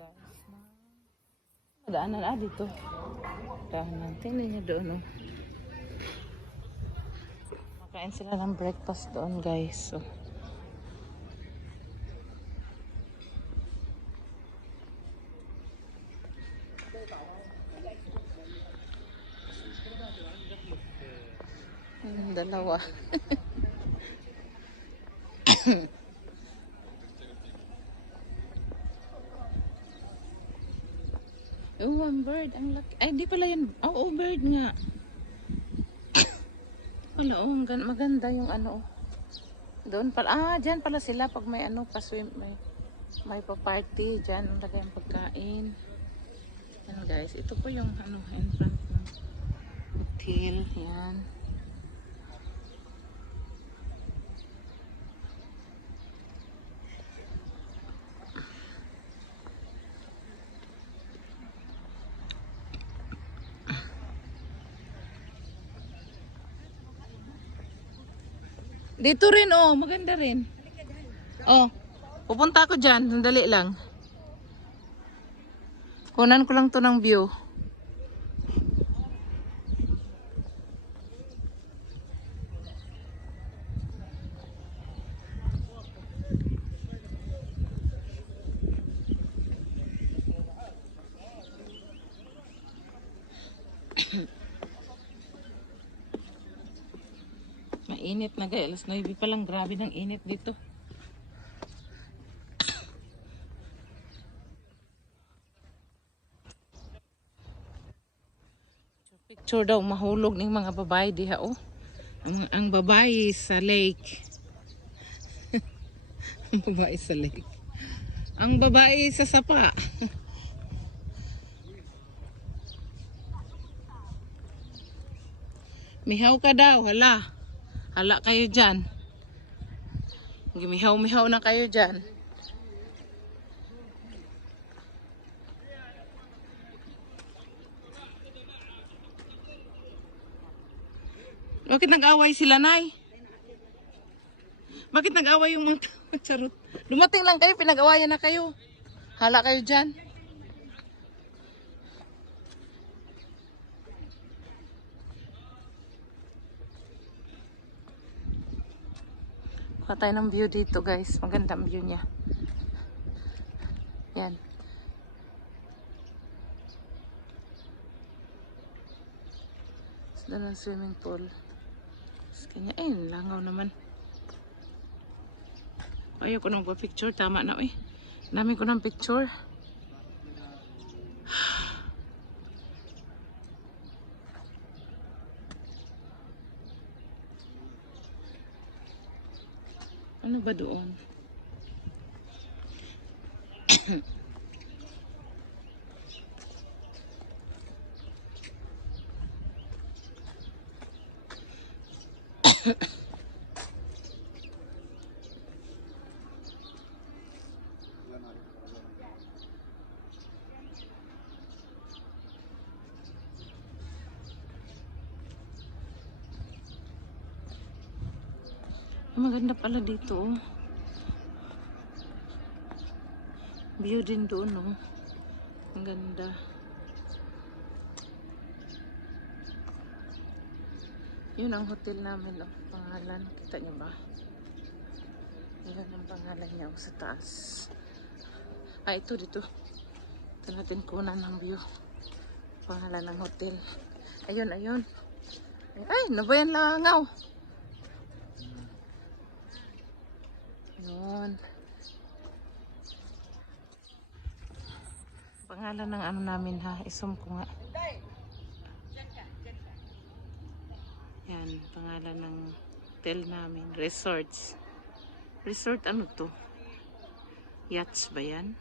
guys na daanan dito. Daanan. Tingnan niyo doon, oh. Makain sila ng breakfast doon, guys. So, dalawa. Oh, ang bird. Ang laki. Ay, di pala yan. Oo, bird nga. Wala, oh, maganda yung ano. Doon pala. Ah, dyan pala sila pag may ano, pa-swim, may pa-party. Dyan, ang lagay ang pagkain. Yan, guys. Ito po yung ano, in front ng hotel. Yan. Dito rin, oh. Maganda rin. Oh. Pupunta ako dyan. Sandali lang. Kunan ko lang to ng view. Mainit na guys. Alas 9 pa lang. Grabe ng init dito. Picture daw mahulog ng mga babae diha, oh. Ang babae sa lake. Ang babae sa lake. Ang babae sa sapa. Mihaw ka daw, hala. Hala kayo dyan. Gimihaw-mihaw na kayo dyan. Bakit nag-away sila, Nay? Bakit nag-away yung mga charot? Dumating lang kayo, pinag-awayan na kayo. Hala kayo dyan. Kuha tayo ng view dito, guys. Maganda ang view niya. Yan. Doon ang swimming pool. Kanya, langaw naman. Ayaw ko nang pa-picture. Tama na, eh. Dami ko ng picture. Ano ba doon? Maganda pala dito, oh. View din doon, oh. Ang ganda. Yun ang hotel namin, oh. Pangalan, kita nyo ba? Yun ang pangalan niya, oh, sa taas. Ah, ito dito. Ito natin kunan ng view. Pangalan ng hotel. Ayun, ayun. Ay, nabayan langaw. Yun. Pangalan ng ano namin, ha. Isum ko nga. Yan, pangalan ng hotel namin. Resorts. Resort ano to? Yachts ba yan?